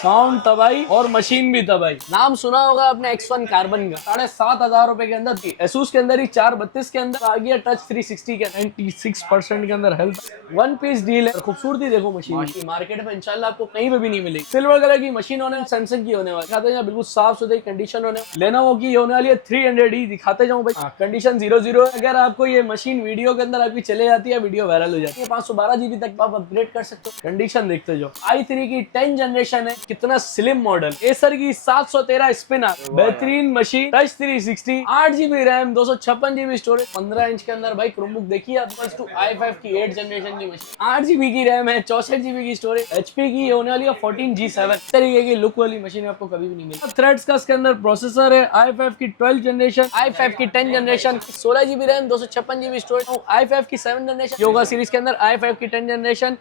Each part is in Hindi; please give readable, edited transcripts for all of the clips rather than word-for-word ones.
साउंड तबाही और मशीन भी तबाही। नाम सुना होगा आपने X1 कार्बन का, 7,500 रुपए के अंदर थी। एसूस के अंदर ही 432 के अंदर आ गया टच 360 के 96% के अंदर हेल्थ। वन पीस डील है। खूबसूरती देखो मशीन की, मार्केट में इंशाल्लाह आपको कहीं पे भी नहीं मिलेगी। सिल्वर कलर की मशीन होने, सैमसंग की होने वाली, दिखाते हैं बिल्कुल साफ सुथरी कंडीशन होने। लेनोवो की होने वाली है 300E, दिखाते जाऊँ भाई। कंडीशन 00 है। अगर आपको ये मशीन वीडियो के अंदर आपकी चले जाती है, वीडियो वायरल हो जाती है, 512GB तक आप अपग्रेड कर सकते हो। कंडीशन देखते जाओ। i3 की 10 जनरेशन है, कितना स्लिम मॉडल। एसर की 713 स्पिनर, बेहतरीन machine, touch 360, 8GB RAM, 256GB storage, 15 inch के अंदर भाई क्रोमबुक देखिए आप। i5 की 8 जनरेशन की मशीन, 8GB की रैम है, 64GB की स्टोरेज, HP की होने वाली है 14G7। तरीके की लुक वाली मशीन आपको कभी भी नहीं मिलेगी। थ्रेड्स का इसके अंदर प्रोसेसर है, i5 की 12 जनरेशन, i5 की 10 generation, 16GB RAM, 256GB storage, i5 की 7 जनरेशन, योगा सीरीज के अंदर i5 की 10 जनरेशन।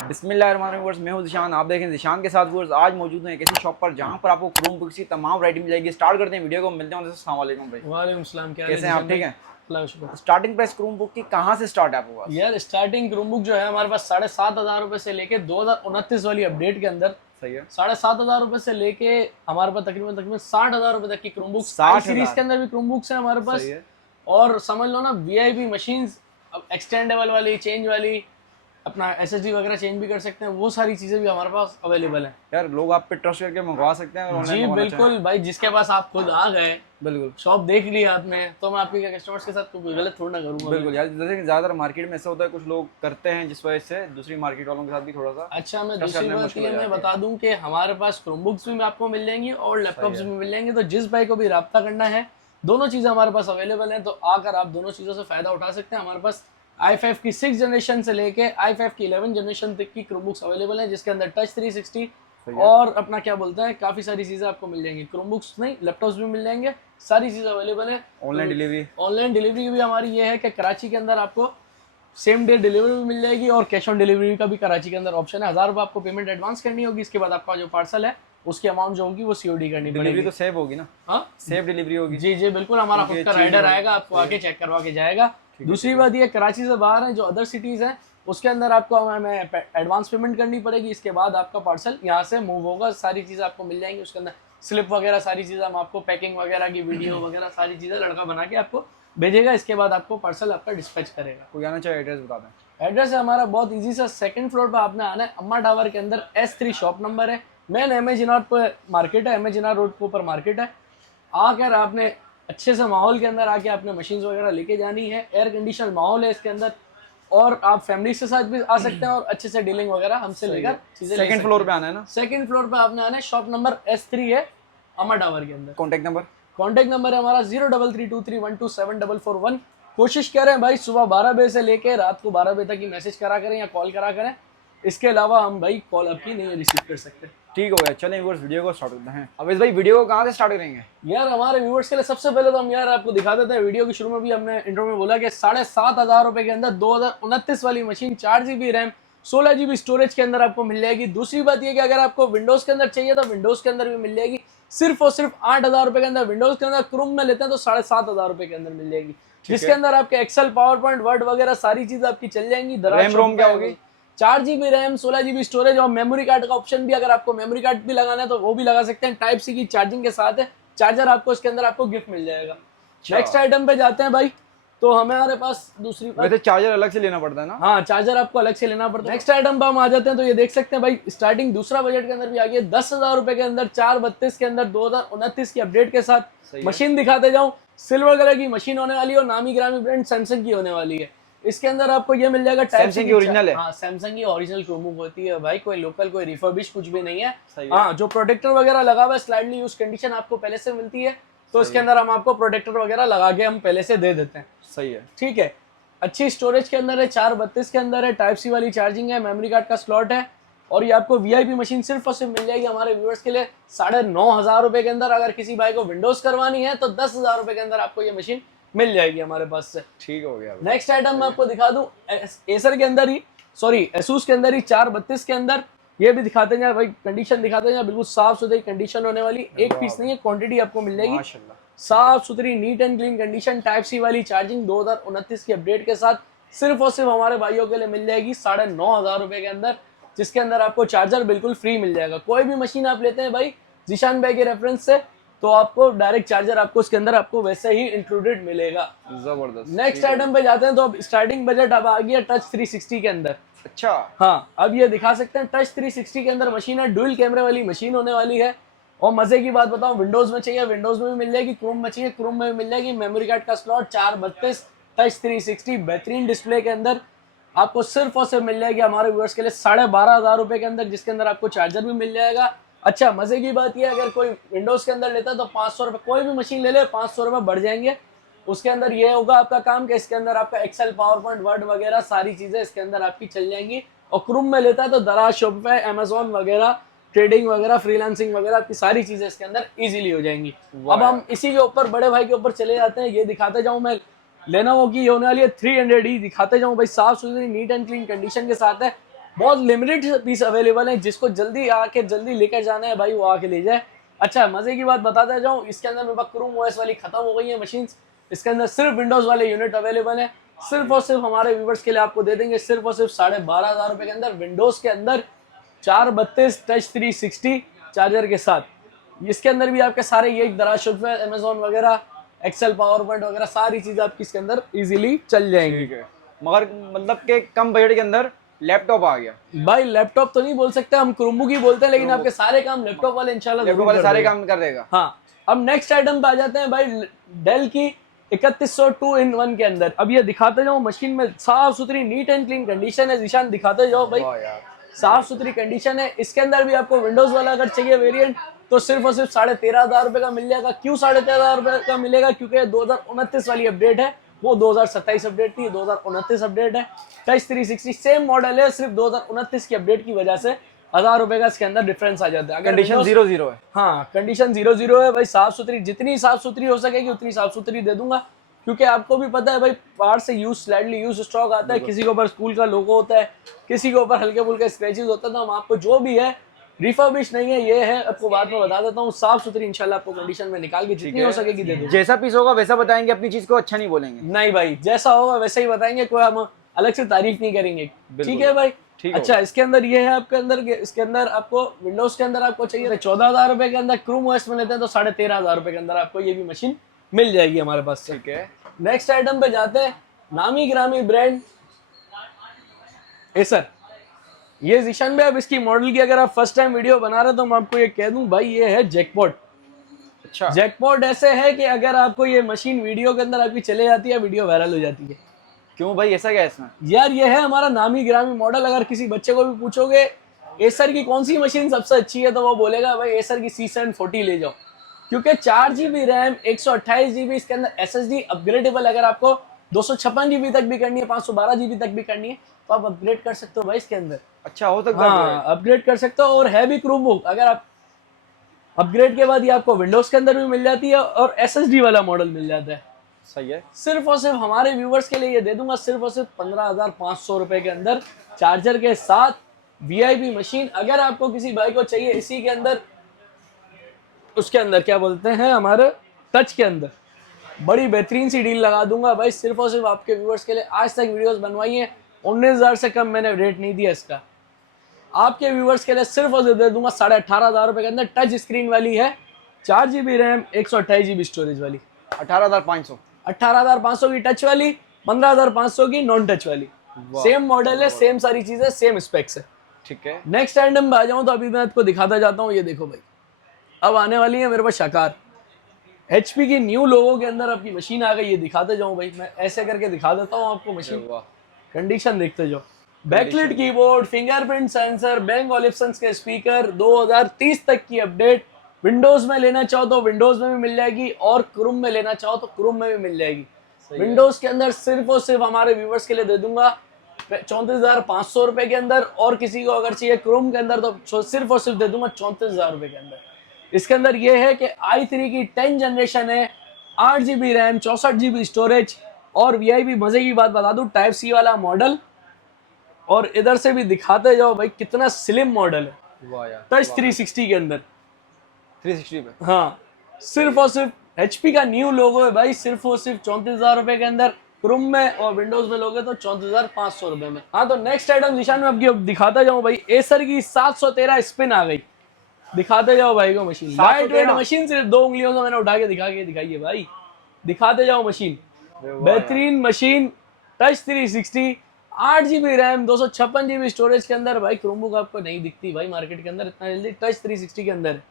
बिस्मिल्लाहिर्रहमानिर्रहीम, मैं हूं ज़िशान, आप देखें ज़िशान के साथ। व्यूअर्स आज मौजूद हैं एक ऐसी शॉप पर जहां पर आपको क्रोमबुक्स की तमाम वैरायटी मिल जाएगी। स्टार्ट करते हैं वीडियो को, मिलते हैं। अस्सलाम वालेकुम भाई। वालेकुम सलाम, कैसे हैं आप? ठीक हैं? शुक्र। स्टार्टिंग प्राइस क्रोमबुक की कहां से स्टार्ट है आपके पास? यार स्टार्टिंग क्रोमबुक जो है हमारे पास 7,500 रुपए से लेके 2029 वाली अपडेट के अंदर, सही है, 7,500 रुपए से लेके हमारे पास तकरीबन 60,000 रुपए तक की क्रोमबुक, 60,000 सीरीज के अंदर भी क्रोमबुक्स है हमारे पास। सही है। और समझ लो ना वीआईपी मशीन्स, एक्सटेंडेबल वाली, चेंज वाली, अपना एसएसडी वगैरह चेंज भी कर सकते हैं, वो सारी चीजें भी हमारे पास अवेलेबल है। यार लोग आप पे ट्रस्ट करके मंगवा सकते हैं। जी बिल्कुल भाई, जिसके पास आप खुद आ गए, बिल्कुल शॉप देख लिया आपने, तो मैं आपके कस्टमर्स के साथ कोई गलत थोड़ा ना करूंगा। बिल्कुल यार, जैसे कि ज्यादातर मार्केट में ऐसा होता है, कुछ लोग करते हैं जिस वजह से दूसरी मार्केट वालों के साथ भी थोड़ा सा। अच्छा, मैं दूसरी बात ये मैं बता दूं कि हमारे पास क्रोमबुक्स भी आपको मिल जाएंगी और लैपटॉप्स भी मिल जाएंगे। तो जिस भाई को भी रब्ता करना है, दोनों चीजें हमारे पास अवेलेबल हैं, तो आकर आप दोनों चीजों से फायदा उठा सकते हैं। हमारे पास i5 की 6 जनरेशन से लेके i5 की 11 जनरेशन तक की क्रोमबुक्स अवेलेबल हैं, जिसके अंदर टच 360 और अपना क्या बोलते हैं, काफी सारी चीजें आपको मिल जाएंगी। क्रोमबुक्स नहीं, लैपटॉप्स भी मिल जाएंगे, सारी चीजें अवेलेबल है। ऑनलाइन डिलीवरी भी हमारी ये है कि कराची के अंदर आपको सेम डे डिलीवरी भी मिल जाएगी और कैश ऑन डिलीवरी का भी कराची के अंदर ऑप्शन है। 1000 रुपये आपको पेमेंट एडवांस करनी होगी, इसके बाद आपका जो पार्सल है उसकी अमाउंट जो होगी वो सीओडी करनी पड़ेगी। डिलीवरी तो सेव होगी ना? हाँ, सेफ डिलीवरी होगी। जी जी बिल्कुल, हमारा खुद का राइडर आएगा, आपको आके चेक करवा के जाएगा। दूसरी बात ये, कराची से बाहर है जो अदर सिटीज हैं, उसके अंदर आपको हमें एडवांस पेमेंट करनी पड़ेगी, इसके बाद आपका पार्सल यहाँ से मूव होगा। सारी चीज़ें आपको मिल जाएंगी उसके अंदर, स्लिप वगैरह सारी चीज़ें हम आपको, पैकिंग वगैरह की वीडियो वगैरह सारी चीज़ें लड़का बना के आपको भेजेगा, इसके बाद आपको पार्सल आपका डिस्पैच करेगा। कोई आना चाहे एड्रेस बता दें। एड्रेस है हमारा बहुत इजी सा, 2nd फ्लोर पर आपने आना है, अम्मा टावर के अंदर S3 शॉप नंबर है। मेन एमएजिनार पर मार्केट है, एमएजिनार रोड के ऊपर मार्केट है। आकर आपने अच्छे से माहौल के अंदर आके आपने मशीन्स वगैरह लेके जानी है। एयर कंडीशन माहौल है इसके अंदर, और आप फैमिली के साथ भी आ सकते हैं और अच्छे से डीलिंग वगैरह हमसे लेकर चीजें। 2nd फ्लोर पे आना है ना? 2nd फ्लोर पे आपने आना है, शॉप नंबर S3 है, अम्मा टावर के अंदर। कॉन्टैक्ट नंबर है हमारा 0332312741। कोशिश करें भाई सुबह 12 बजे से लेके रात को 12 बजे तक ही मैसेज करा करें या कॉल करा करें, इसके अलावा हम भाई कॉल आपकी नहीं रिसीव कर सकते। ठीक हो गया, चलें व्यूअर्स वीडियो को स्टार्ट करते हैं। अब इस भाई वीडियो को कहाँ से स्टार्ट करेंगे? यार हमारे व्यूअर्स के लिए सबसे पहले तो हम यार आपको दिखा देते हैं, वीडियो की शुरू में भी हमने इंट्रो में बोला कि 7,500 रुपए के अंदर 2029 वाली machine, 4GB RAM, 16GB storage के अंदर आपको मिल जाएगी। दूसरी बात ये कि अगर आपको विंडोज के अंदर चाहिए तो विंडोज के अंदर भी मिल जाएगी, सिर्फ और सिर्फ 8,000 रुपए के अंदर। विंडोज के अंदर क्रोम में लेते हैं तो 7,500 रुपए के अंदर मिल जाएगी, जिसके अंदर आपके एक्सेल, पावर पॉइंट, वर्ड वगैरह सारी चीजें आपकी चल जाएंगी। रैम रोम क्या होगी? 4GB रैम, 16GB स्टोरेज और मेमोरी कार्ड का ऑप्शन भी, अगर आपको मेमोरी कार्ड भी लगाना है तो वो भी लगा सकते हैं। टाइप सी की चार्जिंग के साथ है, चार्जर आपको इसके अंदर आपको गिफ्ट मिल जाएगा। नेक्स्ट आइटम पे जाते हैं भाई, तो हमारे पास दूसरी वैसे चार्जर अलग से लेना पड़ता है ना? हाँ, चार्जर आपको अलग से लेना पड़ता है। नेक्स्ट आइटम पे हम आ जाते हैं, तो ये देख सकते हैं भाई, स्टार्टिंग दूसरा बजट के अंदर भी आ गया 10,000 रुपए के अंदर, 432 के अंदर 2029 की अपडेट के साथ। मशीन दिखाते जाऊं, सिल्वर कलर की मशीन होने वाली है और नामी ग्रामी ब्रांड सैमसंग की होने वाली है। इसके अंदर आपको ये मिल जाएगा, सैमसंग की ओरिजिनल है। हाँ, सैमसंग की ओरिजिनल क्रोमबुक होती है भाई, कोई लोकल कोई रिफर्बिश कुछ भी नहीं है। हाँ, जो प्रोटेक्टर वगैरह लगा हुआ है, स्लाइडली यूज कंडीशन आपको पहले से मिलती है, तो इसके अंदर हम आपको प्रोटेक्टर वगैरह लगा के हम पहले से दे देते हैं। सही है, ठीक है। अच्छी स्टोरेज के अंदर है, 432 के अंदर है, टाइप सी वाली चार्जिंग है, मेमोरी कार्ड का स्लॉट है, और ये आपको वीआईपी मशीन सिर्फ और सिर्फ मिल जाएगी हमारे व्यूअर्स के लिए 9,500 रुपए के अंदर। अगर किसी भाई को विंडोज करवानी है तो 10,000 रुपए के अंदर आपको ये मशीन मिल जाएगी हमारे पास से। ठीक हो गया। नेक्स्ट आइटम मैं आपको दिखा दूं, एसर के अंदर ही, सॉरी एसूस के अंदर ही 432 के अंदर, ये भी दिखाते हैं भाई, कंडीशन दिखाते हैं, बिल्कुल साफ सुथरी कंडीशन होने वाली, एक पीस नहीं है, क्वांटिटी आपको मिल जाएगी माशाल्लाह, साफ सुथरी neat and clean condition. Type C वाली चार्जिंग 2029 की अपडेट के साथ सिर्फ और सिर्फ हमारे भाइयों के लिए मिल जाएगी 9,500 रुपए के अंदर। जिसके अंदर आपको चार्जर बिल्कुल फ्री मिल जाएगा। कोई भी मशीन आप लेते हैं भाई जीशान भाई के रेफरेंस से, तो आपको डायरेक्ट चार्जर आपको उसके अंदर आपको वैसे ही इंक्लूडेड मिलेगा। जबरदस्त। नेक्स्ट आइटम पे जाते हैं, तो अब स्टार्टिंग बजट अब आ गया टच 360 के अंदर। अच्छा, हाँ, अब ये दिखा सकते हैं टच 360 के अंदर मशीन है, डुअल कैमरे वाली मशीन होने वाली है। और मजे की बात बताऊं, विंडोज में चाहिए विंडोज में भी मिल जाएगी, क्रोम में चाहिए क्रोम में भी मिल जाएगी। मेमोरी कार्ड का स्लॉट 432, टच 360 बेहतरीन डिस्प्ले के अंदर आपको सिर्फ और सिर्फ मिल जाएगी हमारे व्यूअर्स के लिए 12,500 रुपए के अंदर, जिसके अंदर आपको चार्जर भी मिल जाएगा। अच्छा, मजे की बात यह, अगर कोई विंडोज के अंदर लेता है तो 500 रुपए, कोई भी मशीन ले ले 500 रुपए बढ़ जाएंगे। उसके अंदर ये होगा आपका काम कि इसके अंदर आपका एक्सेल, पावर पॉइंट, वर्ड वगैरह सारी चीजें इसके अंदर आपकी चल जाएंगी। और क्रोम में लेता है तो दराज, शॉपिफाई, अमेजोन वगैरह, ट्रेडिंग वगैरह, फ्रीलांसिंग वगैरह आपकी सारी चीजें इसके अंदर इजीली हो जाएंगी। अब हम इसी के ऊपर बड़े भाई के ऊपर चले जाते हैं। ये दिखाते जाऊं मैं, लेनोवो की होने वाली है 300E, दिखाते जाऊं भाई, साफ सुथरी नीट एंड क्लीन कंडीशन के साथ है। बहुत लिमिटेड पीस अवेलेबल है, जिसको जल्दी आके जल्दी लेकर जाना है भाई वो आके ले जाए। अच्छा, मजे की बात बताते जाऊं, इसके अंदर मेरे पास क्रोम ओएस वाली खत्म हो गई है मशीन, इसके अंदर सिर्फ विंडोज वाले यूनिट अवेलेबल है। सिर्फ और सिर्फ हमारे व्यूवर्स के लिए आपको दे देंगे सिर्फ और सिर्फ 12,500 रुपए के अंदर, विंडोज के अंदर 432 टच 360 चार्जर के साथ। इसके अंदर भी आपके सारे ये दराज, शॉपिफाई, अमेजोन वगैरह, एक्सेल, पावर पॉइंट वगैरह सारी चीजें आपकी इसके अंदर इजीली चल जाएंगी। मगर मतलब के कम बजट के अंदर लैपटॉप आ गया भाई। लैपटॉप तो नहीं बोल सकते, हम क्रोमबुक ही बोलते हैं, लेकिन आपके सारे काम लैपटॉप वाले इंशाल्लाह लैपटॉप वाले सारे काम कर देगा। हाँ, अब नेक्स्ट आइटम पे आ जाते हैं भाई, डेल की 3100 2-in-1 के अंदर। अब ये दिखाते जाओ, मशीन में साफ सुथरी नीट एंड क्लीन कंडीशन है। निशान दिखाते जाओ भाई, साफ सुथरी कंडीशन है। इसके अंदर भी आपको विंडोज वाला अगर चाहिए वेरिएंट तो सिर्फ और सिर्फ 13,500 रुपए का मिल जाएगा। क्यों 13,500 रुपए का मिलेगा? क्योंकि 2029 वाली अपडेट है, वो 2027 अपडेट थी, 2029 अपडेट है। टच 360 सेम मॉडल है, सिर्फ 2029 की अपडेट की वजह से 1,000 रुपए का इसके अंदर डिफरेंस आ जाता है। कंडीशन 0-0 है। हाँ, कंडीशन 0-0 है भाई। साफ सुथरी, जितनी साफ सुथरी हो सकेगी उतनी साफ सुथरी दे दूंगा, क्योंकि आपको भी पता है भाई, पार्ट से यूज, स्लाइडली यूज स्टॉक आता है। किसी के ऊपर स्कूल का लोगो होता है, किसी के ऊपर हल्के फुल्के स्क्रैचेस होता है, तो हम आपको जो भी है, रिफर्बिश नहीं है, ये है, आपको बाद में बता देता हूँ। साफ सुथरी इंशाल्लाह आपको कंडीशन में निकाल के जितनी हो सकेगी दे दूंगा। जैसा पीस होगा वैसा बताएंगे, अपनी चीज को अच्छा नहीं बोलेंगे। नहीं भाई, जैसा होगा वैसे ही बताएंगे, कोई हम अलग से तारीफ नहीं करेंगे। ठीक है भाई। अच्छा, इसके अंदर ये है आपके अंदर, इसके अंदर आपको विंडोज के अंदर आपको चाहिए 14,000 रुपए के अंदर, क्रोम ओएस में लेते हैं तो 13,500 रुपए के अंदर आपको ये भी मशीन मिल जाएगी हमारे पास से। ठीक है, नेक्स्ट आइटम पे जाते हैं, नामी ग्रामी ब्रांड एसर। ये जीशान भाई, अब इसकी मॉडल की अगर आप फर्स्ट टाइम वीडियो बना रहे हो तो मैं आपको ये कह दूं भाई, ये है जैकपॉट। अच्छा, जैकपॉट ऐसे है कि अगर आपको ये मशीन वीडियो के अंदर आपकी चले जाती है, वीडियो वायरल हो जाती है। क्यों भाई, ऐसा क्या है इसमें? यार, ये है हमारा नामी ग्रामी मॉडल। अगर किसी बच्चे को भी पूछोगे एसर की कौन सी मशीन सबसे अच्छी है, तो वो बोलेगा भाई एसर की C740 ले जाओ, क्योंकि 4GB रैम, 128GB इसके अंदर SSD अपग्रेडेबल। अगर आपको 256GB तक भी करनी है, 512GB तक भी करनी है, तो आप अपग्रेड कर सकते हो भाई इसके अंदर। अच्छा, हो सकता है। हाँ, अपग्रेड कर सकते हो। और है भी क्रोमबुक, अगर आप अपग्रेड के बाद ये आपको विंडोज के अंदर भी मिल जाती है और SSD वाला मॉडल मिल जाता है। सही है। सिर्फ और सिर्फ हमारे व्यूवर्स के लिए ये दे दूंगा सिर्फ और सिर्फ 15,500 रुपए के अंदर, चार्जर के साथ, VIP मशीन। अगर आपको किसी भाई को चाहिए इसी के अंदर, उसके अंदर क्या बोलते हैं, हमारे टच के अंदर बड़ी बेहतरीन सी डील लगा दूंगा भाई, सिर्फ और सिर्फ आपके व्यूवर्स के लिए। आज तक वीडियोस बनवाई है, 19,000 से कम मैंने रेट नहीं दिया इसका। आपके व्यूवर्स के लिए सिर्फ और सिर्फ दे दूंगा 18,500 रुपए के अंदर। टच स्क्रीन वाली है, 4GB रैम, 128GB स्टोरेज वाली, 18,500। 18,500 की टच वाली, 15,500 की नॉन टच वाली। सेम मॉडल है, सेम सारी चीजें, सेम स्पेक्स है। ठीक है, नेक्स्ट आइटम पे आ जाऊं तो अभी मैं आपको दिखाता जाता हूँ। ये देखो भाई, अब आने वाली है मेरे पास शाकार। HP की न्यू लोगो के अंदर आपकी मशीन आ गई। ये दिखाते जाऊं भाई, मैं ऐसे करके दिखा देता हूँ आपको मशीन। कंडीशन देखते जाओ, backlit keyboard, fingerprint sensor, Bang Olufsen के स्पीकर, 2030 तक की अपडेट। विंडोज में लेना चाहो तो विंडोज में भी मिल जाएगी, और क्रोम में लेना चाहो तो क्रोम में भी मिल जाएगी। विंडोज के अंदर सिर्फ और सिर्फ हमारे व्यूवर्स के लिए दे दूंगा 34,500 रुपए के अंदर, और किसी को अगर चाहिए क्रोम के अंदर तो सिर्फ और सिर्फ दे दूंगा 34,000 रुपए के अंदर। इसके अंदर ये है कि i3 की 10 जनरेशन है, 8GB रैम, 64GB स्टोरेज, और VIP मजे की बात बता दूं, टाइप C वाला मॉडल। और इधर से भी दिखाते जाओ भाई, कितना स्लिम मॉडल है। वाह यार, टच 360 के अंदर, 360 पे। हाँ, सिर्फ और सिर्फ HP का न्यू लोगो है भाई, सिर्फ और सिर्फ 34,000 रुपए के अंदर। क्रोम में और विंडोज में लोगे तो 34,500 रुपए में। हाँ तो नेक्स्ट आइटम निशान में आपकी अब दिखाता जाऊं भाई, एसर की 713 स्पिन आ गई। दिखाते जाओ भाई को मशीन, लाइट वेट मशीन, सिर्फ 2 उंगलियों से मैंने उठा के दिखाइए भाई। दिखाते जाओ मशीन, बेहतरीन machine, touch 360, 8 GB RAM, 256 GB storage के अंदर। भाई क्रोमबुक आपको नहीं दिखती भाई मार्केट के अंदर इतना जल्दी, टच 360 के अंदर है।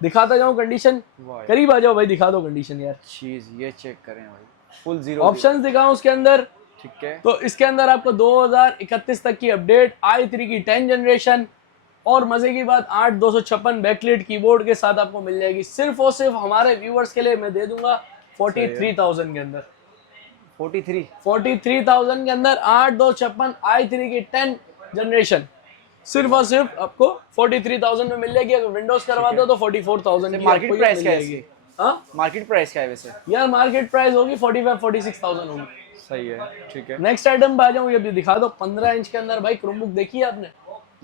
दिखाता जाऊं कंडीशन, करीब आ जाओ भाई, दिखा दो कंडीशन यार। चीज ये चेक करें भाई, फुल जीरो ऑप्शंस दिखाऊं उसके अंदर, ठीक है। तो इसके अंदर आपको 2031 तक की अपडेट, i3 की 10 जनरेशन, और मजे की बात 8/256 बैकलाइट कीबोर्ड के साथ आपको मिल जाएगी। सिर्फ और सिर्फ हमारे व्यूअर्स के लिए मैं दे दूंगा 43,000 के अंदर। 43,000 के अंदर 8/256 i3 की 10 जनरेशन, सिर्फ और सिर्फ आपको 43,000 में मिल जाएगी। अगर विंडोज करवाते हो तो 44,000 की मार्केट प्राइस मिल क्या है जाएगी। हाँ मार्केट प्राइस क्या है वैसे? यार मार्केट प्राइस होगी 45-46,000 होगी। सही है, ठीक है। नेक्स्ट आइटम पे आ जाऊं, ये भी दिखा दो। 15 इंच के अंदर भाई क्रोमबुक देखी है आपने?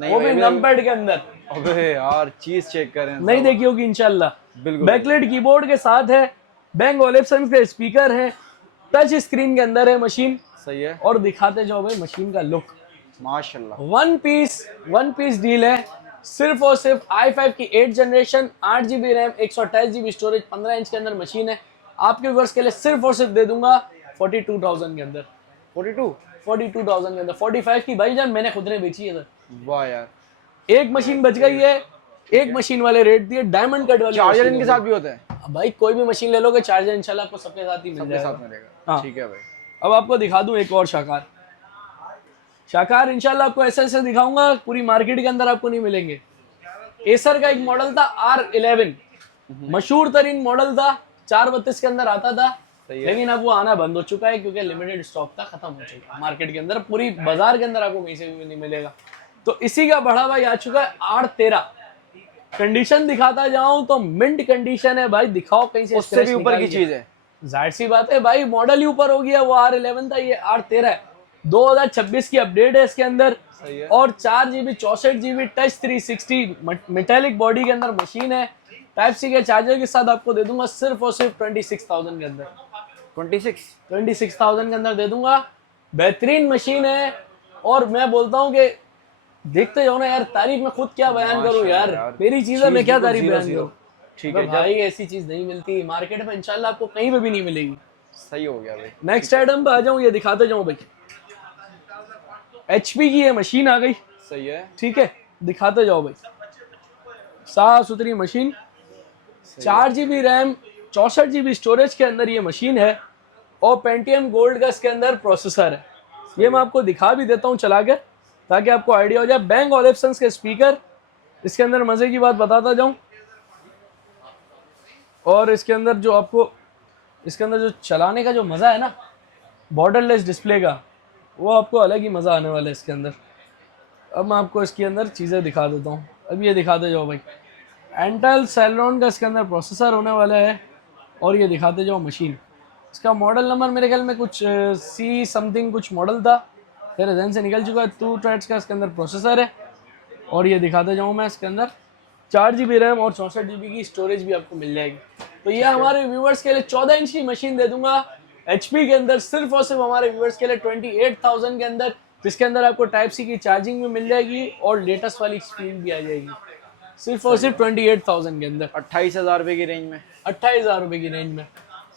नहीं वो भी भाई, नंबरड के अंदर। अबे यार चीज चेक करें, नहीं देखी होगी इंशाल्लाह। बिल्कुल। बैकलाइट कीबोर्ड के साथ है, Bang Olufsen के स्पीकर है, टच स्क्रीन के अंदर है मशीन। सही है। और दिखाते जाओ भाई मशीन का लुक, माशाल्लाह। वन पीस डील है। सिर्फ और सिर्फ i5 की 8 generation, 8 GB RAM, 128 GB storage, 15 inch के अंदर मशीन है। आपके व्यूअर्स के लिए सिर्फ और सिर्फ दे दूंगा 42,000 के अंदर। 42,000 के अंदर। 45 की भाईजान मैंने खुद ने बेची है सर। वाह यार, एक मशीन बच गई है, एक मशीन वाले रेट दिए, डायमंड कट वाली। चार्जर इनके साथ भी होता है भाई कोई भी मशीन ले लोगे चार्जर इंशाल्लाह आपको सबके साथ ही मिल सबके जाएगा। साथ मिलेगा। हाँ। ठीक है भाई। अब आपको दिखा दूं एक और शाकार इंशाल्लाह आपको ऐसे दिखाऊंगा, पूरी मार्केट के अंदर आपको नहीं मिलेंगे। एसर का एक मॉडल था R11, मशहूर तरीन मॉडल था, 432 के अंदर आता था, लेकिन अब वो आना बंद हो चुका है क्योंकि लिमिटेड स्टॉक था, खत्म हो चुका है मार्केट के अंदर। पूरी बाजार के अंदर आपको कहीं से भी नहीं मिलेगा। तो इसी का बड़ा भाई आ चुका है R13। कंडीशन दिखाता जाऊं तो मिंट कंडीशन है भाई, दिखाओ कहीं से, उससे भी ऊपर की चीज है। जाहिर सी बात है भाई, मॉडल ही ऊपर हो गया। वो R11 था, ये R13 है। 2026 की अपडेट है इसके अंदर। सही है। और 4 GB 64 GB touch 360 metallic body के अंदर मशीन है। टाइप सी के चार्जर के साथ आपको दे दूंगा सिर्फ और सिर्फ 26,000 के अंदर। 26,000 के अंदर दे दूंगा। बेहतरीन मशीन है। और मैं बोलता हूँ कि देखते जाओ ना यार, तारीफ में खुद क्या बयान करूँ यार, मेरी चीज है, मैं क्या तारीफ बयान करूँ। ठीक है भाई ऐसी चीज नहीं मिलती मार्केट में, इंशाल्लाह आपको कहीं पे भी नहीं मिलेगी। सही हो गया भाई। नेक्स्ट आइटम पे आ जाऊं, ये दिखाते जाऊं भाई। HP की ये मशीन आ गई। सही है। ठीक है, दिखाते जाओ भाई। साफ सुथरी machine, 4 GB RAM, 64 GB storage के अंदर ये मशीन है। और पेंटियम गोल्ड का इसके अंदर प्रोसेसर है। ये मैं आपको दिखा भी देता हूँ चला कर, ताकि आपको आइडिया हो जाए। Bang Olufsen के स्पीकर इसके अंदर, मजे की बात बताता जाऊं। और इसके अंदर जो आपको, इसके अंदर जो चलाने का जो मज़ा है ना, बॉर्डरलेस डिस्प्ले का, वो आपको अलग ही मज़ा आने वाला है इसके अंदर। अब मैं आपको इसके अंदर चीज़ें दिखा देता हूँ। अब ये दिखाते जाओ भाई। इंटेल सेलेरॉन का इसके अंदर प्रोसेसर होने वाला है। और ये दिखाते जाओ मशीन। इसका मॉडल नंबर मेरे ख्याल में कुछ C समथिंग कुछ मॉडल था, फिर जहन से निकल चुका है। 2 थ्रेड्स का इसके अंदर प्रोसेसर है। और ये दिखाते जाऊँ मैं, इसके अंदर 4 GB रैम और 64 GB की स्टोरेज भी आपको मिल जाएगी। तो ये हमारे व्यूवर्स के लिए 14 इंच की मशीन दे दूंगा HP के अंदर, सिर्फ और सिर्फ हमारे व्यूवर्स के लिए 28,000 के अंदर, जिसके अंदर आपको टाइप C की चार्जिंग भी मिल जाएगी और लेटेस्ट वाली स्क्रीन भी आ जाएगी। सिर्फ और सिर्फ 28,000 के अंदर, 28,000 रुपए की रेंज में। 28,000 रुपए की रेंज में।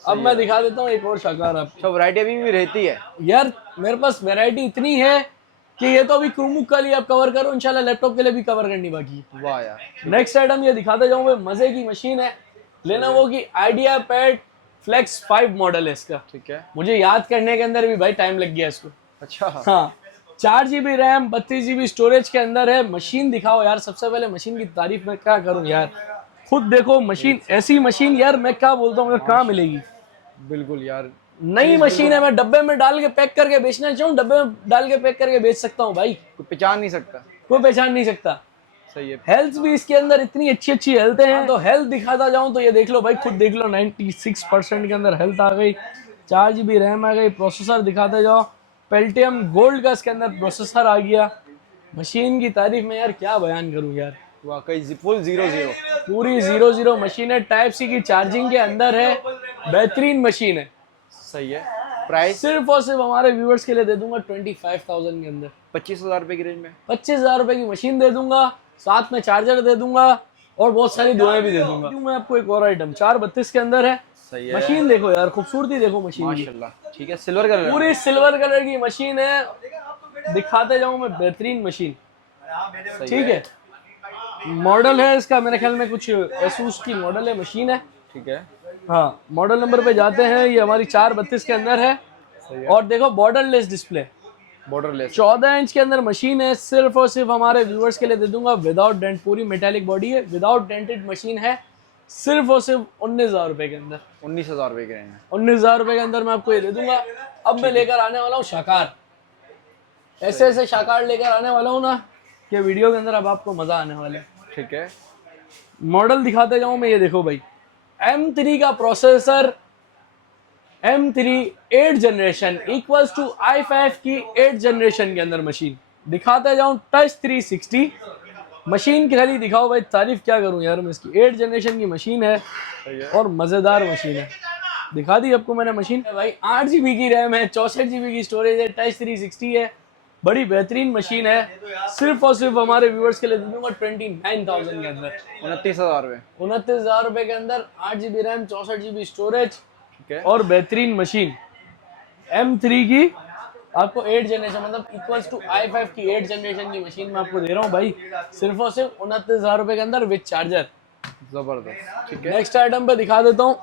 अब मैं दिखा देता हूँ एक और शाकार आपको। अच्छा, वैरायटी अभी भी रहती है यार मेरे पास वैरायटी इतनी है कि ये तो अभी क्रोमबुक का लिए आप कवर करो, इंशाल्लाह लैपटॉप के लिए भी कवर करनी बाकी है। वाह यार। नेक्स्ट आइटम ये दिखाता जाऊँ मैं, मजे की मशीन है। लेनोवो की IdeaPad Flex 5 मॉडल है इसका। ठीक है। मुझे याद करने के अंदर भी भाई टाइम लग गया इसको। अच्छा। हाँ, 4 GB रैम, 32 GB स्टोरेज के अंदर है। मशीन दिखाओ यार, सबसे पहले मशीन की तारीफ मैं क्या करूं यार, खुद देखो मशीन। ऐसी मशीन यार मैं क्या बोलता हूँ, कहाँ मिलेगी। बिल्कुल यार, नई मशीन है, मैं डब्बे में डाल के पैक करके बेचना चाहूँ, डब्बे में डाल के पैक करके बेच सकता हूँ भाई, कोई पहचान नहीं सकता। कोई पहचान नहीं सकता। सही है। हेल्थ भी इसके अंदर इतनी अच्छी अच्छी हेल्थ है। तो हेल्थ दिखाता जाऊं तो ये देख लो भाई, खुद देख लो, 96% के अंदर हेल्थ आ गई, 4 GB रैम आ गई। प्रोसेसर दिखाते जाओ, पेल्टियम गोल्ड का इसके अंदर प्रोसेसर आ गया। मशीन की तारीफ में यार क्या बयान करूं यार, वाकई फुल 0-0 पूरी 0-0 मशीन है। टाइप C की चार्जिंग के अंदर है, बेहतरीन मशीन है। सही है। प्राइस सिर्फ और सिर्फ हमारे व्यूअर्स के लिए दे दूंगा 25,000 के अंदर। 25,000 रुपए की रेंज में। 25,000 रुपए की मशीन दे दूंगा, साथ में चार्जर दे दूंगा और बहुत सारी दुआएं भी दे दूंगा। मैं आपको एक और आइटम 432 के अंदर है। सही है। मशीन देखो यार, खूबसूरती देखो मशीन की, माशाल्लाह। ठीक है, सिल्वर कलर, पूरी सिल्वर कलर की मशीन है। दिखाते जाऊं मैं, बेहतरीन मशीन, ठीक है। मॉडल है इसका मेरे ख्याल में कुछ एसूस की मॉडल है, मशीन है। ठीक है। हाँ, मॉडल नंबर पे जाते हैं, ये हमारी 432 के अंदर है। सही है। और देखो बॉर्डरलेस डिस्प्ले, बॉर्डरलेस, 14 इंच के अंदर मशीन है। सिर्फ और सिर्फ हमारे व्यूअर्स के लिए दे दूंगा विदाउट डेंट, पूरी मेटालिक बॉडी है, विदाउट डेंटेड मशीन है। सिर्फ और सिर्फ 19,000 रुपए के अंदर। 19,000 रुपए की रेंज में। 19,000 रुपए के अंदर मैं आपको ये दे दूंगा। अब मैं लेकर आने वाला हूँ शाकार, ऐसे ऐसे शाकार लेकर आने वाला हूँ ना कि वीडियो के अंदर अब आपको मजा आने वाला है। ठीक है। मॉडल दिखाते जाऊं मैं, ये देखो भाई, M3 का processor, M3 8 generation equals to i5 की 8 जनरेशन के अंदर मशीन। दिखाते जाऊं टच 360 मशीन की, खाली दिखाओ भाई, तारीफ क्या करूं यार मैं इसकी। 8 जनरेशन की मशीन है और मजेदार मशीन है। दिखा दी आपको मैंने मशीन भाई। 8 GB की रैम है, 64 GB की स्टोरेज है, टच 360 है, बड़ी बेहतरीन मशीन है। सिर्फ और सिर्फ हमारे व्यूअर्स के लिए दे दूंगा 29,000 के अंदर। 29,000 रुपए। 29,000 रुपए के अंदर 8 GB रैम, 64 GB स्टोरेज ठीक है। और बेहतरीन मशीन M3 की, आपको 8 जनरेशन मतलब इक्वल्स टू i5 की 8 जनरेशन की मशीन मैं आपको दे रहा हूँ भाई, सिर्फ और सिर्फ 29,000 रुपए के अंदर विद चार्जर। जबरदस्त। ठीक है। नेक्स्ट आइटम पे दिखा देता हूँ,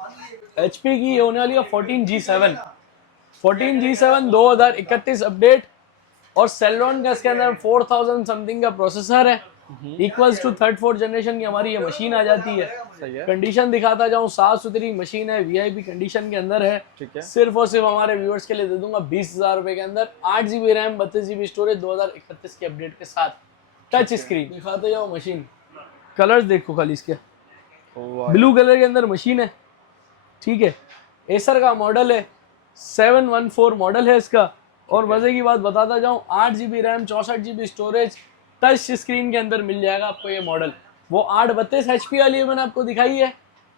HP की ये होने वाली है 14G7। 14G7 2031 अपडेट और सेलरॉन का इसके अंदर 4000 समथिंग का प्रोसेसर है। इक्वल्स टू 3rd-4th जनरेशन की हमारी ये मशीन आ जाती है। सही है। कंडीशन दिखाता जाऊं, साफ सुथरी मशीन है, VIP कंडीशन के अंदर है। ठीक है। सिर्फ और सिर्फ हमारे व्यूअर्स के लिए दे दूंगा 20,000 रुपए के अंदर, 8 GB रैम, 32 GB स्टोरेज, 2031 के अपडेट के साथ, टच स्क्रीन। दिखाते जाओ मशीन, कलर्स देखो खाली इसके, ब्लू कलर के अंदर मशीन है, ठीक है। एसर का मॉडल है, 714 मॉडल है इसका। और मजे की बात बताता जाऊं, 8 GB RAM, 64 GB storage, touch screen के अंदर मिल जाएगा आपको ये मॉडल। वो 832 HP वाली मैंने आपको दिखाई है,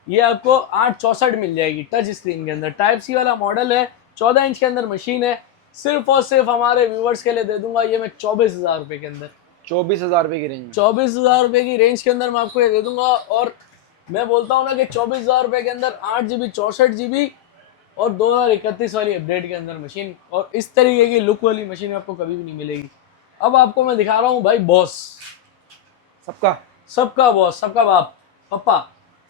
ये आपको 864 मिल जाएगी टच स्क्रीन के अंदर। टाइप C वाला मॉडल है, 14 इंच के अंदर मशीन है। सिर्फ और सिर्फ हमारे व्यूवर्स के लिए दे दूंगा ये मैं 24,000 रुपए के अंदर। 24,000 रुपए की रेंज में। 24,000 रुपए की रेंज के अंदर मैं आपको ये दे दूंगा। और मैं बोलता हूँ ना कि 24,000 रुपए के अंदर 8 GB, 64 GB और 2031 वाली अपडेट के अंदर मशीन, और इस तरीके की लुक वाली मशीन आपको कभी भी नहीं मिलेगी। अब आपको मैं दिखा रहा हूँ भाई बॉस, सबका बॉस, सबका बाप, पप्पा।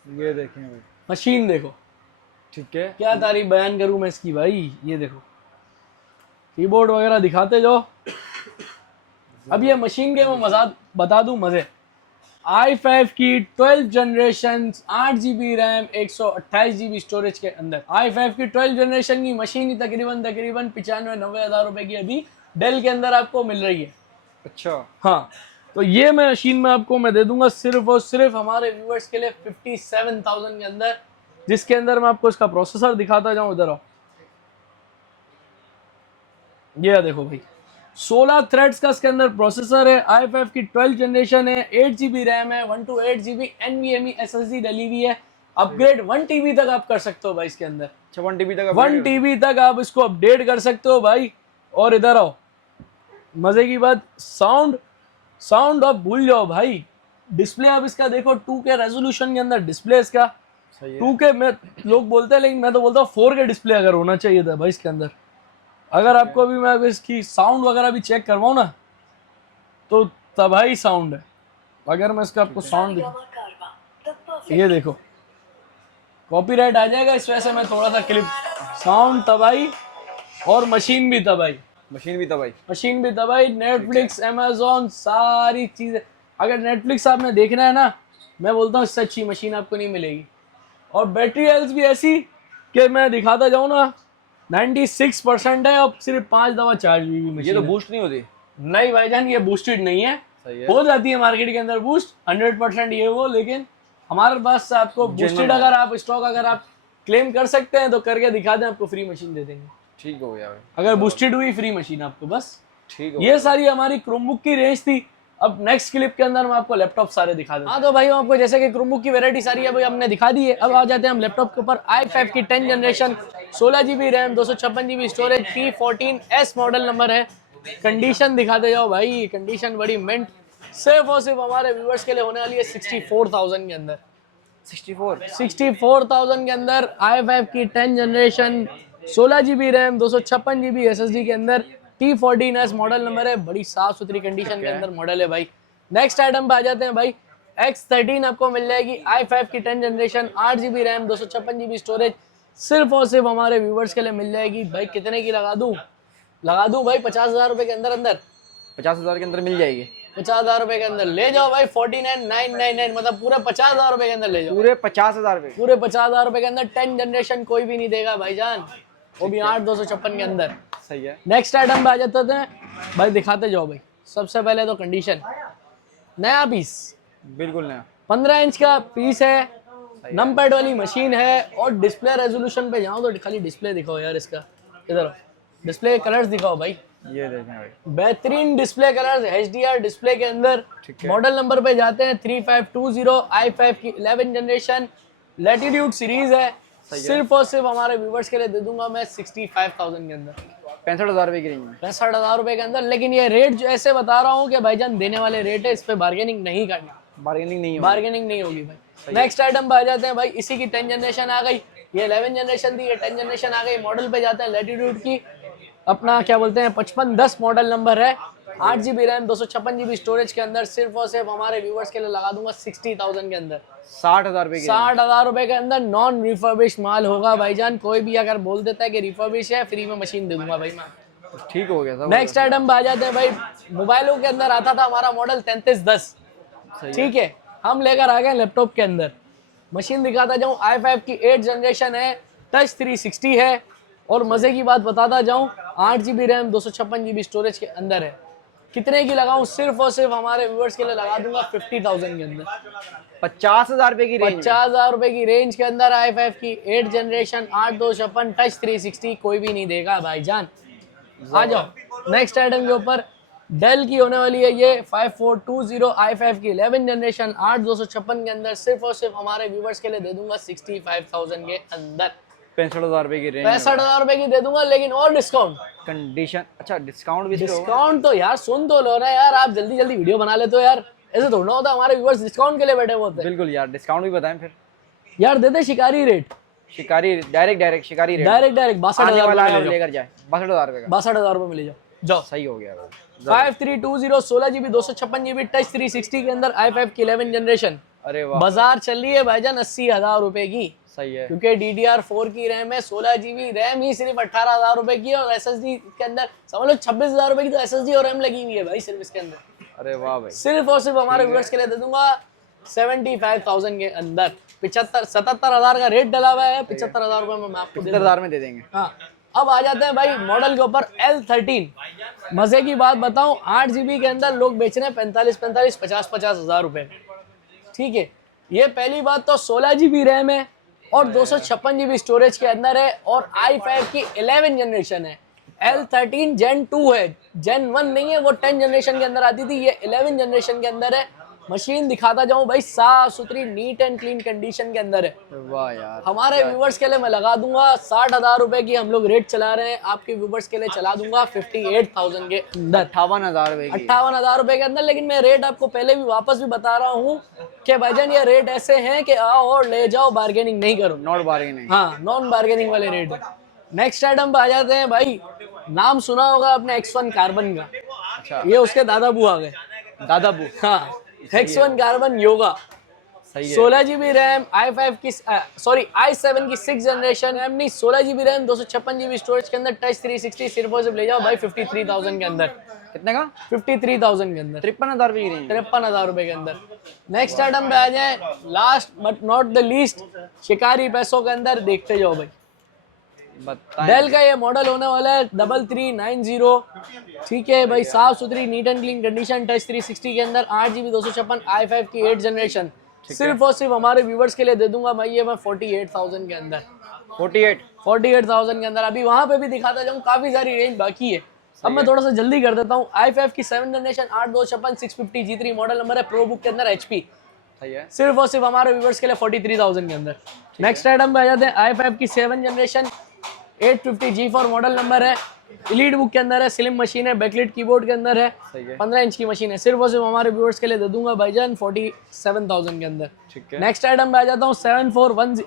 ये देखें भाई, मशीन देखो, ठीक है। क्या तारीफ बयान करूं मैं इसकी भाई। ये देखो कीबोर्ड वगैरह दिखाते जाओ। अब ये मशीन के मैं मजा बता दूं, मजे। i5 की 12 generation, 8 GB RAM, 128 GB storage के अंदर i5 की 12 जनरेशन की मशीन ही तकरीबन 95-90 हज़ार रुपए की अभी डेल के अंदर आपको मिल रही है। अच्छा। हाँ, तो ये मशीन में आपको मैं दे दूंगा सिर्फ और सिर्फ हमारे व्यूअर्स के लिए 57,000 के अंदर, जिसके अंदर मैं आपको इसका प्रोसेसर दिखाता जाऊं। इधर आओ, ये देखो भाई, 16 थ्रेड्स का इसके अंदर प्रोसेसर है, i5 की 12 जनरेशन है, 8 GB रैम है, 128 GB NVMe SSD डली हुई है। अपग्रेड 1 TB तक आप कर सकते हो भाई इसके अंदर। 1 TB तक, 1 TB तक आप इसको अपडेट कर सकते हो भाई। और इधर आओ, मजे की बात, साउंड आप भूल जाओ भाई। डिस्प्ले आप इसका देखो, 2K रेजोल्यूशन के अंदर डिस्प्ले इसका। 2K में लोग बोलते हैं, लेकिन मैं तो बोलता हूँ 4K डिस्प्ले अगर होना चाहिए था भाई इसके अंदर। अगर आपको भी मैं इसकी साउंड वगैरह भी चेक करवाऊँ ना, तो तबाही साउंड है। अगर मैं इसका आपको साउंड दिखाऊं, ये देखो, कॉपीराइट आ जाएगा इस वजह से मैं थोड़ा सा क्लिप, साउंड तबाही और मशीन भी तबाही, मशीन भी तबाही। नेटफ्लिक्स, अमेजोन, सारी चीज़ें। अगर नेटफ्लिक्स आपने देखना है ना, मैं बोलता हूँ इससे अच्छी मशीन आपको नहीं मिलेगी। और बैटरी हेल्थ भी ऐसी कि मैं दिखाता जाऊँ ना, 96% है और सिर्फ 5 दफा चार्ज हुई मशीन। ये तो बूस्ट नहीं होती? नहीं भाईजान, ये बूस्टेड नहीं है। सही है। हो जाती है मार्केट के अंदर बूस्ट 100% ये वो, लेकिन हमारे पास से आपको बूस्टेड अगर आप स्टॉक अगर आप क्लेम कर सकते हैं तो करके दिखा दें, आपको फ्री मशीन दे देंगे। ठीक हो गया भाई। अगर बूस्टेड हुई फ्री मशीन आपको बस। ठीक हो ये सारी हमारी क्रोमबुक की रेंज थी। अब नेक्स्ट क्लिप के अंदर मैं आपको लैपटॉप सारे दिखा दूँ। हाँ तो भाई आपको जैसे कि क्रोमबुक की वैरायटी सारी है भाई हमने दिखा दी है। अब आ जाते हैं हम लैपटॉप के ऊपर। i5 की 10 generation 16GB RAM 256GB storage T14S model number है। कंडीशन दिखाते जाओ भाई, कंडीशन बड़ी मिंट, सिर्फ और सिर्फ हमारे व्यूअर्स के लिए होने वाली है 64,000 के अंदर। 64,000 के अंदर i5 की 10 generation 16GB RAM 256GB SSD के अंदर T14S मॉडल नंबर है। बड़ी साफ सुथरी कंडीशन के अंदर मॉडल है भाई। नेक्स्ट आइटम पे आ जाते हैं भाई। X13 आपको मिल जाएगी i5 की 10 generation 8GB RAM 256GB storage सिर्फ और सिर्फ हमारे व्यूवर्स के लिए मिल जाएगी भाई। कितने की लगा दूं भाई? 50,000 रुपए के अंदर 50,000 के अंदर मिल जाएगी। 50,000 रुपए के अंदर ले जाओ भाई। 49,999 मतलब पूरे 50,000 रुपए के अंदर ले जाओ। पूरे 50,000 रुपए, पूरे 50,000 रुपए के अंदर 10 जनरेशन कोई भी नहीं देगा भाईजान, वो भी 8,256 के अंदर। सही है। नेक्स्ट आइटम पे आ जाते हैं भाई, दिखाते जाओ भाई। सबसे पहले तो कंडीशन, नया पीस, बिल्कुल नया 15 इंच का पीस है, नंपैड वाली मशीन है। और डिस्प्ले रेजोल्यूशन पे जाओ तो खाली डिस्प्ले दिखाओ यार इसका, इधर डिस्प्ले कलर्स दिखाओ भाई। ये देखें भाई, बेहतरीन डिस्प्ले कलर्स HDR डिस्प्ले के अंदर। मॉडल नंबर पे जाते हैं 3520 i5 की 11 जनरेशन लैटिट्यूड सीरीज है। सिर्फ और सिर्फ हमारे व्यूवर्स के लिए दे दूंगा मैं 65,000 के अंदर, 65,000 रुपए की रेंज में, 65,000 रुपए के अंदर। लेकिन ये रेट जो ऐसे बता रहा हूँ कि भाईजान देने वाले रेट है, इस पे बार्गेनिंग नहीं करनी, बार्गेनिंग नहीं होगी भाई। नेक्स्ट आइटम पे आ जाते हैं भाई। इसी की 10 जनरेशन आ गई, ये 11 जनरेशन थी, ये 10 जनरेशन आ गई। मॉडल पे जाते हैं लैटिट्यूड की, अपना क्या बोलते हैं 5510 मॉडल नंबर है। 8GB रैम 256GB स्टोरेज के अंदर सिर्फ और सिर्फ हमारे व्यूवर्स के लिए लगा दूंगा 60,000 के अंदर, 60,000 रुपए की, 60,000 रुपए के अंदर। नॉन रिफर्बिश माल होगा भाईजान। कोई भी अगर बोल देता है कि रिफर्बिश है, फ्री में मशीन दे दूंगा भाई मैं। ठीक हो गया सब। नेक्स्ट आइटम पे आ जाते हैं भाई। मोबाइलों के अंदर आता था हमारा मॉडल 3310, ठीक है, हम लेकर आ गए लैपटॉप के अंदर। मशीन दिखाता जाऊं, i5 की 8 जनरेशन है, टच 360 है। और मजे की बात बताता जाऊं, 8GB रैम 256GB स्टोरेज के अंदर है। कितने की लगाऊं? सिर्फ और सिर्फ हमारे व्यूअर्स के लिए लगा दूंगा 50,000 के अंदर, 50,000 रुपए की रेंज, 50,000 रुपए की रेंज के अंदर i5 की 8 जनरेशन 8256 टच 360 कोई भी नहीं देगा भाईजान। आ जाओ नेक्स्ट आइटम के ऊपर। डेल की होने वाली है ये 5420 i5 की 11 जनरेशन 8256 के अंदर। सिर्फ और सिर्फ हमारे व्यूवर्स के लिए दे दूंगा 65,000 के अंदर, 65,000 रुपए की रेंज, 65,000 रुपए की दे दूंगा। लेकिन और डिस्काउंट, कंडीशन, अच्छा डिस्काउंट भी, डिस्काउंट तो यार सुन तो लो ना यार, आप जल्दी जल्दी वीडियो बना लेते हो यार, ऐसे थोड़ा होता है। हमारे व्यूअर्स डिस्काउंट के लिए बैठे हुए होते हैं। बिल्कुल यार, डिस्काउंट भी बताएं फिर यार देते शिकारी रेट, शिकारी डायरेक्ट शिकारी रेट, डायरेक्ट 62,000 लेकर जाए 62,000 रुपए का, 62,000 रुपए मिले जाओ। सही हो गया भाई। 5320 16GB 256GB टच 360 के अंदर i5 की 11 जनरेशन। अरे वाह, बाजार चल रही है भाईजान 80,000 रुपए की, सही है। क्योंकि DDR4 की रैम है, 16GB रैम ही सिर्फ 18,000 रुपए की है। और SSD के अंदर समझ लो 26,000 रुपए की तो SSD और रैम लगी हुई है भाई सिर्फ इसके अंदर। अरे वाह भाई, सिर्फ और सिर्फ हमारे व्यूअर्स के लिए दे दूंगा 75,000 के अंदर। 77,000 का रेट डला हुआ है, 75,000 रुपए में मैं आपको 75,000 में दे देंगे। हाँ, अब आ जाते हैं भाई मॉडल के ऊपर L13। मजे की बात बताऊं, 8GB के अंदर लोग बेच रहे हैं 45,000 50,000 रुपए, ठीक है। ये पहली बात तो 16GB रैम है और 256GB स्टोरेज के अंदर है। और i5 की 11 जनरेशन है। L13 Gen 2 है, Gen 1 नहीं है, वो 10 जनरेशन के अंदर आती थी, ये 11 जनरेशन के अंदर है। मशीन दिखाता जाऊं भाई, साफ सुथरी नीट एंड क्लीन कंडीशन के अंदर है। वाह यार, हमारे व्यूवर्स के लिए मैं लगा दूंगा 60,000 रुपए की हम लोग रेट चला रहे हैं, आपके व्यूवर्स के लिए चला दूंगा 58,000 के अंदर, 58,000 रुपए की, 58,000 रुपए के अंदर। लेकिन मैं रेट आपको पहले भी वापस भी बता रहा हूँ कि भाईजान ये रेट ऐसे हैं कि आओ और ले जाओ, बार्गेनिंग नहीं करो, नॉट बार्गेनिंग, हाँ नॉन बार्गेनिंग वाले रेट है। नेक्स्ट आइटम पे आ जाते हैं भाई। नाम सुना होगा आपने X1 कार्बन का, अच्छा ये उसके दादा बू आ गए, दादा बू, हाँ X1 कार्बन योगा। सही है। 16GB रैम i5 की i7 की 6 जनरेशन रैम नहीं, 16GB रैम 256GB स्टोरेज के अंदर टच 360 सिर्फ और सिर्फ ले जाओ भाई 53,000 के अंदर, कितने का? 53,000 के अंदर, 53,000 रुपए की रेंज, 53,000 रुपए के अंदर। नेक्स्ट आइटम पे आ जाए, last but not the least, शिकारी पैसों के अंदर देखते जाओ भाई। बताएं। डेल का ये मॉडल होने वाला है 3390, ठीक है भाई, साफ सुथरी neat and clean condition, touch 360 के अंदर, 8GB 256 i5 की 8 जनरेशन। सिर्फ और सिर्फ हमारे व्यूवर्स के लिए दे दूंगा भाई ये मैं 48,000 के अंदर, 48,000 के अंदर। अभी वहां पे भी दिखाता जाऊँ, काफी सारी रेंज बाकी है, अब मैं थोड़ा सा जल्दी कर देता हूँ। i5 की 7 जनरेशन 8256 650 G3 मॉडल नंबर है, प्रो बुक के अंदर HP, सही है। सिर्फ और सिर्फ हमारे व्यूवर्स के लिए 43,000 के अंदर। नेक्स्ट आइटम पे आ जाते हैं, i5 की 7 जनरेशन 850 G4 मॉडल नंबर है, एलीट बुक के अंदर है, स्लिम मशीन है, बैकलिट कीबोर्ड के अंदर है, सही है। 15 इंच की मशीन है, सिर्फ और सिर्फ हमारे व्यूवर्स के लिए दे दूंगा भाईजान 47,000 के अंदर। ठीक है। नेक्स्ट आइटम पे आ जाता हूँ, 7410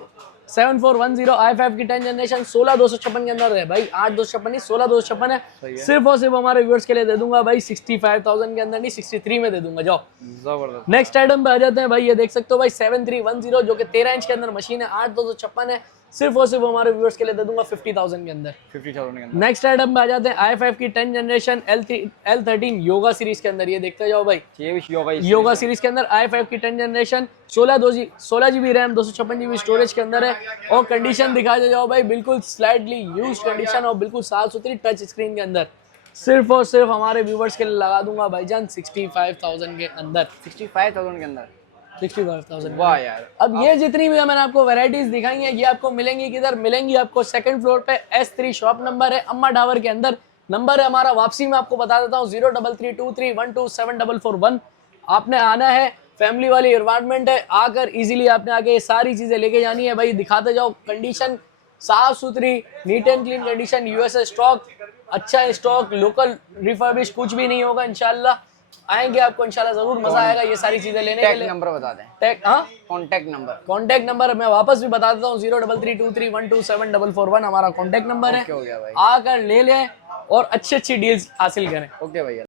i5 की 10 जनरेशन 16256 के अंदर है भाई, 8256 नहीं 16256 है, सिर्फ और सिर्फ हमारे व्यूअर्स के लिए दे दूंगा भाई 65,000 के अंदर, नहीं 63 में दे दूंगा। जाओ जबरदस्त। नेक्स्ट आइटम पे आ जाते हैं भाई, ये देख सकते हो भाई 7310 जो कि 13 इंच के अंदर मशीन है, 8256 है, सिर्फ और सिर्फ हमारे व्यूअर्स के लिए दे दूंगा 50,000 के अंदर। 50,000 के अंदर। नेक्स्ट आइटम पे आ जाते हैं, i5 की 10 जनरेशन L13 योगा सीरीज के अंदर, ये देखते जाओ भाई, ये भी योगा सीरीज के अंदर i5 की 10 generation 16 GB RAM 256 GB storage के अंदर है, और कंडीशन दिखा जाओ भाई बिल्कुल स्लाइटली यूज कंडीशन और बिल्कुल साफ सुथरी टच स्क्रीन के अंदर, सिर्फ और सिर्फ हमारे व्यूवर्स के लिए लगा दूंगा भाईजान 65,000 के अंदर। 65,000 के अंदर। 65,000। वाह यार। अब ये जितनी भी मैंने आपको वैरायटीज दिखाई हैं, ये आपको मिलेंगी किधर? मिलेंगी आपको सेकंड फ्लोर पे, S3 शॉप नंबर है, अम्मा टावर के अंदर। नंबर है हमारा, वापसी में आपको बता देता हूँ, 0332312741। आपने आना है, फैमिली वाली एनवायरनमेंट है, आकर इजीली आपने आके ये सारी चीजें लेके जानी है भाई, दिखाते जाओ, कंडीशन साफ सुथरी, neat and clean condition, USA stock, अच्छा स्टॉक, लोकल रिफर्बिश कुछ भी नहीं होगा इंशाल्लाह। आएंगे आपको इंशाल्लाह जरूर मजा आएगा ये सारी चीजें लेने के लिए। नंबर बता दें। कॉन्टैक्ट नंबर मैं वापस भी बता देता हूँ, 0332312741 हमारा कॉन्टैक्ट नंबर है। हो गया भाई। आकर ले लें और अच्छी अच्छी डील्स हासिल करें। ओके भैया।